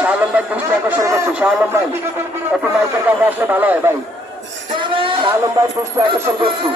শালম ভাই দৃষ্টি আকর্ষণ করছি। শালম ভাই একটু মাইকের কাছে আসলে ভালো হয় ভাই। শালম ভাই দৃষ্টি আকর্ষণ করছি।